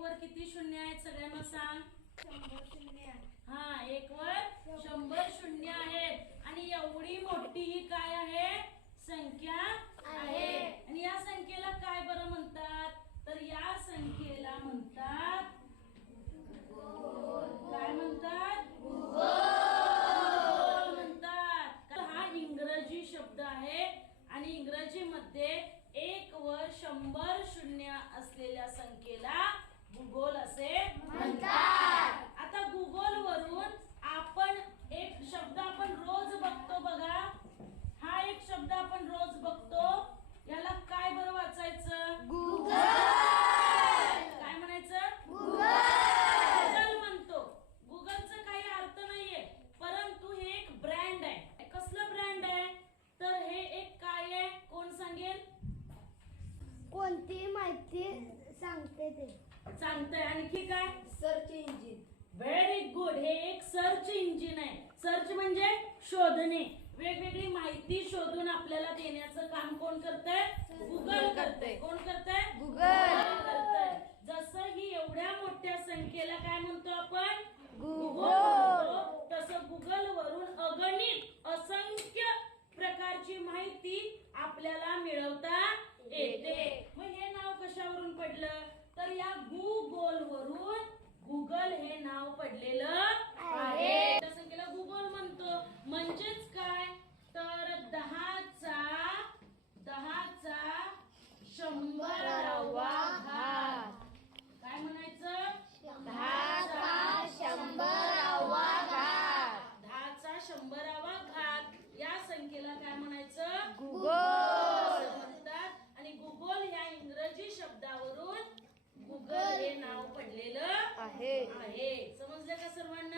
एक वर किती शून्य आहेत सगळ्यांना सांग. शंभर शून्य हा एक वर शंभर शून्य आहेत आणि एवढी मोठी ही काय आहे संख्या आहे आणि या संख्येला काय बरं म्हणतात तर या संख्येला म्हणतात काय म्हणतात भूगोल म्हणतात तर हा इंग्रजी शब्द आहे आणि इंग्रजीमध्ये एक वर शंभर शून्य असलेल्या संख्येला भूगोल असे म्हणतात आता गुगल वरून आपण एक शब्द आपण रोज बघतो बघा हा एक शब्द आपण रोज बघतो याला काय बरं वाचायचं काय म्हणायचं गुगल म्हणतो गुगलचा काही अर्थ नाहीये परंतु हे एक ब्रँड आहे कसलं ब्रँड आहे तर हे एक काय आहे कोण सांगेल कोणती माहिती सांगते ते. सांगतंय आणखी काय? सर्च इंजिन व्हेरी गुड हे एक सर्च इंजिन आहे. सर्च म्हणजे शोधणे. वेगवेगळी माहिती शोधून आपल्याला देण्याचं काम कोण करतंय गुगल करतंय कोण करतंय Google. करतंय जसं ही एवढ्या मोठ्या संख्येला काय म्हणतो आपण Google. तसं गुगल वरून अगणित असंख्य प्रकारची माहिती आपल्याला मिळवता येते मग हे नाव पडलं. तर या गुगल वरून गुगल हे नाव पडलेलं आहे. संख्येला गुगल म्हणतो. म्हणजेच काय? तर दहाचा दहाचा शंभरावा घात. काय म्हणायचं? दहाचा शंभरावा घात. दहाचा शंभरावा घात. या संख्येला काय म्हणायचं? गुगल. आहे. समजलं का सर्वांना?